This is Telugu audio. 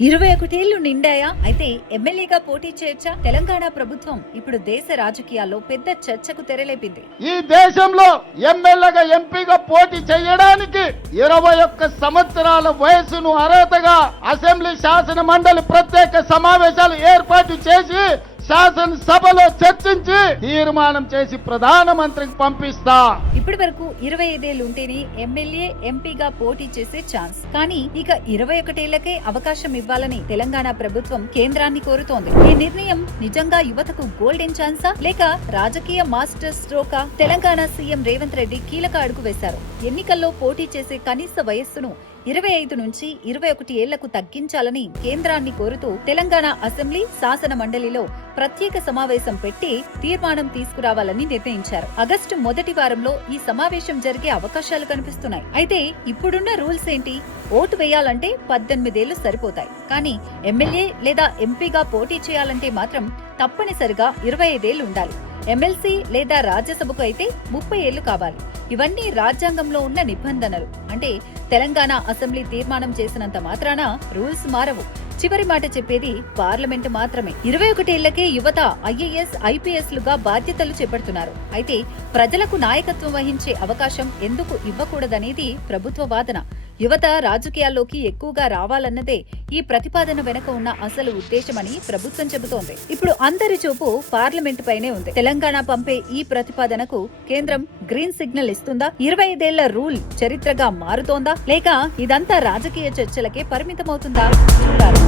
21 ఏళ్లు నిండాయా? అయితే ఎమ్మెల్యేగా పోటీ చేయొచ్చా? తెలంగాణ ప్రభుత్వం ఇప్పుడు దేశ రాజకీయాల్లో పెద్ద చర్చకు తెరలేపింది. ఈ దేశంలో ఎమ్మెల్యేగా ఎంపీగా పోటీ చేయడానికి 21 సంవత్సరాల వయసును అర్హతగా అసెంబ్లీ శాసన మండలి ప్రత్యేక సమావేశాలు ఏర్పాటు చేసి శాసనసభలో చర్చించి తీర్మానం చేసి ప్రధానమంత్రికి పంపిస్తా. ఇప్పటి వరకు 25 ఏళ్లు ఉంటేనే ఎమ్మెల్యే ఎంపీగా పోటీ చేసే ఛాన్స్. కానీ ఇక 21 ఏళ్లకే అవకాశం ఇవ్వాలని తెలంగాణ ప్రభుత్వం కేంద్రాన్ని కోరుతోంది. ఈ నిర్ణయం నిజంగా యువతకు గోల్డెన్ ఛాన్సా లేక రాజకీయ మాస్టర్ స్ట్రోకా? తెలంగాణ సీఎం రేవంత్ రెడ్డి కీలక అడుగు వేశారు. ఎన్నికల్లో పోటీ చేసే కనీస వయస్సును 25 నుంచి 21 ఏళ్లకు తగ్గించాలని కేంద్రాన్ని కోరుతూ తెలంగాణ అసెంబ్లీ శాసన మండలిలో ప్రత్యేక సమావేశం పెట్టి తీర్మానం తీసుకురావాలని నిర్ణయించారు. ఆగస్టు మొదటి వారంలో ఈ సమావేశం జరిగే అవకాశాలు కనిపిస్తున్నాయి. అయితే ఇప్పుడున్న రూల్స్ ఏంటి? ఓటు వేయాలంటే 18 ఏళ్లు సరిపోతాయి. కానీ ఎమ్మెల్యే లేదా ఎంపీగా పోటీ చేయాలంటే మాత్రం తప్పనిసరిగా 25 ఏళ్లు ఉండాలి. ఎమ్మెల్సీ లేదా రాజ్యసభకు అయితే 30 ఏళ్లు కావాలి. ఇవన్నీ రాజ్యాంగంలో ఉన్న నిబంధనలు. అంటే తెలంగాణ అసెంబ్లీ తీర్మానం చేసినంత మాత్రాన రూల్స్ మారవు. చివరి మాట చెప్పేది పార్లమెంటు మాత్రమే. 21 ఏళ్లకే యువత ఐఏఎస్, ఐపీఎస్ లుగా బాధ్యతలు చేపడుతున్నారు. అయితే ప్రజలకు నాయకత్వం వహించే అవకాశం ఎందుకు ఇవ్వకూడదనేది ప్రభుత్వ వాదన. యువత రాజకీయాల్లోకి ఎక్కువగా రావాలన్నదే ఈ ప్రతిపాదన వెనుక ఉన్న అసలు ఉద్దేశమని ప్రభుత్వం చెబుతోంది. ఇప్పుడు అందరి చూపు పార్లమెంటు పైనే ఉంది. తెలంగాణ పంపే ఈ ప్రతిపాదనకు కేంద్రం గ్రీన్ సిగ్నల్ ఇస్తుందా? 25 ఏళ్ల రూల్ చరిత్రగా మారుతోందా లేక ఇదంతా రాజకీయ చర్చలకే పరిమితమవుతుందా? చూడాలి.